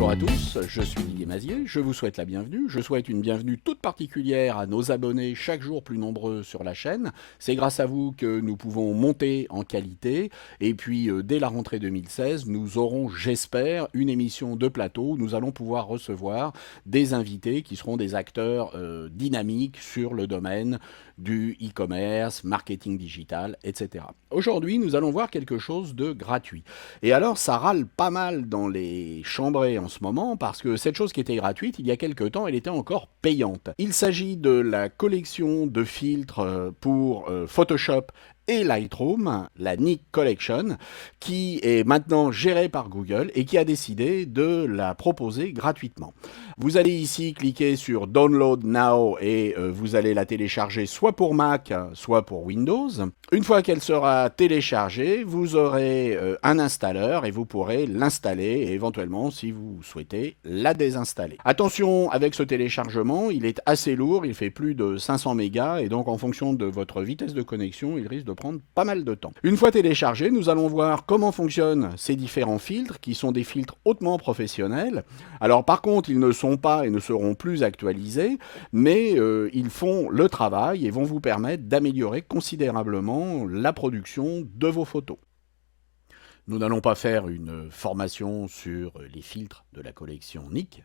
Bonjour à tous, je suis Didier Mazier, je vous souhaite la bienvenue. Je souhaite une bienvenue toute particulière à nos abonnés chaque jour plus nombreux sur la chaîne. C'est grâce à vous que nous pouvons monter en qualité. Et puis, dès la rentrée 2016, nous aurons, j'espère, une émission de plateau où nous allons pouvoir recevoir des invités qui seront des acteurs dynamiques sur le domaine du e-commerce, marketing digital, etc. Aujourd'hui, nous allons voir quelque chose de gratuit. Et alors, ça râle pas mal dans les chambrées en ce moment, parce que cette chose qui était gratuite, il y a quelque temps, elle était encore payante. Il s'agit de la collection de filtres pour Photoshop et Lightroom, la Nik Collection, qui est maintenant gérée par Google et qui a décidé de la proposer gratuitement. Vous allez ici cliquer sur Download Now et vous allez la télécharger soit pour Mac, soit pour Windows. Une fois qu'elle sera téléchargée, vous aurez un installeur et vous pourrez l'installer et éventuellement, si vous souhaitez, la désinstaller. Attention, avec ce téléchargement, il est assez lourd, il fait plus de 500 mégas et donc en fonction de votre vitesse de connexion, il risque de prendre pas mal de temps. Une fois téléchargé, nous allons voir comment fonctionnent ces différents filtres qui sont des filtres hautement professionnels. Alors par contre, ils ne sont pas et ne seront plus actualisés, mais ils font le travail et vont vous permettre d'améliorer considérablement la production de vos photos. Nous n'allons pas faire une formation sur les filtres de la collection Nik,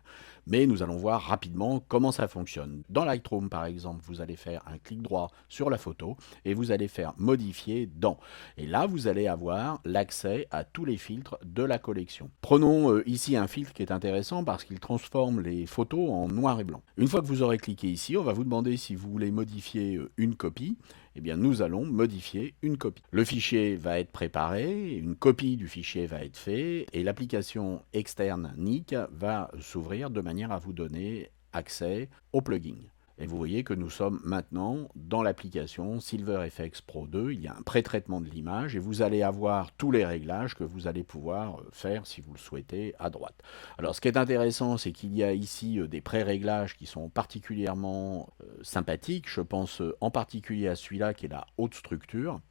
mais nous allons voir rapidement comment ça fonctionne. Dans Lightroom, par exemple, vous allez faire un clic droit sur la photo et vous allez faire modifier dans. Et là, vous allez avoir l'accès à tous les filtres de la collection. Prenons ici un filtre qui est intéressant parce qu'il transforme les photos en noir et blanc. Une fois que vous aurez cliqué ici, on va vous demander si vous voulez modifier une copie. Eh bien, nous allons modifier une copie. Le fichier va être préparé, une copie du fichier va être faite et l'application externe Nik va s'ouvrir de manière à vous donner accès au plugin. Et vous voyez que nous sommes maintenant dans l'application SilverFX Pro 2. Il y a un pré-traitement de l'image et vous allez avoir tous les réglages que vous allez pouvoir faire si vous le souhaitez à droite. Alors ce qui est intéressant, c'est qu'il y a ici des pré-réglages qui sont particulièrement sympathiques. Je pense en particulier à celui-là qui est la haute structure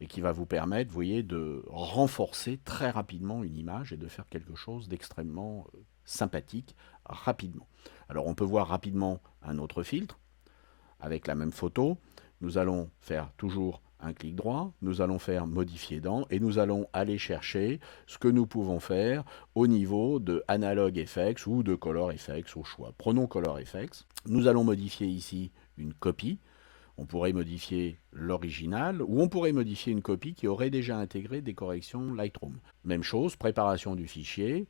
et qui va vous permettre, vous voyez, de renforcer très rapidement une image et de faire quelque chose d'extrêmement sympathique rapidement. Alors on peut voir rapidement un autre filtre avec la même photo. Nous allons faire toujours un clic droit, nous allons faire modifier dans et nous allons aller chercher ce que nous pouvons faire au niveau de Analog FX ou de Color FX au choix. Prenons Color FX. Nous allons modifier ici une copie. On pourrait modifier l'original ou on pourrait modifier une copie qui aurait déjà intégré des corrections Lightroom. Même chose, préparation du fichier,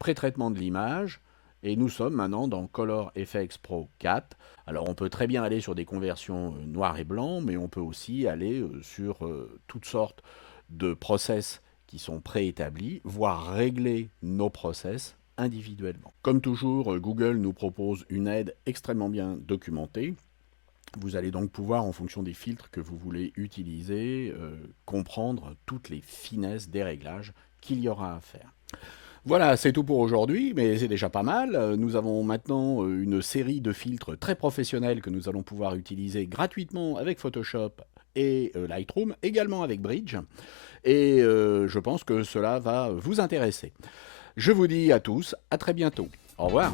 pré-traitement de l'image, et nous sommes maintenant dans Color FX Pro 4. Alors on peut très bien aller sur des conversions noir et blanc, mais on peut aussi aller sur toutes sortes de process qui sont préétablis, voire régler nos process individuellement. Comme toujours, Google nous propose une aide extrêmement bien documentée. Vous allez donc pouvoir, en fonction des filtres que vous voulez utiliser, comprendre toutes les finesses des réglages qu'il y aura à faire. Voilà, c'est tout pour aujourd'hui, mais c'est déjà pas mal. Nous avons maintenant une série de filtres très professionnels que nous allons pouvoir utiliser gratuitement avec Photoshop et Lightroom, également avec Bridge. Et je pense que cela va vous intéresser. Je vous dis à tous, à très bientôt. Au revoir.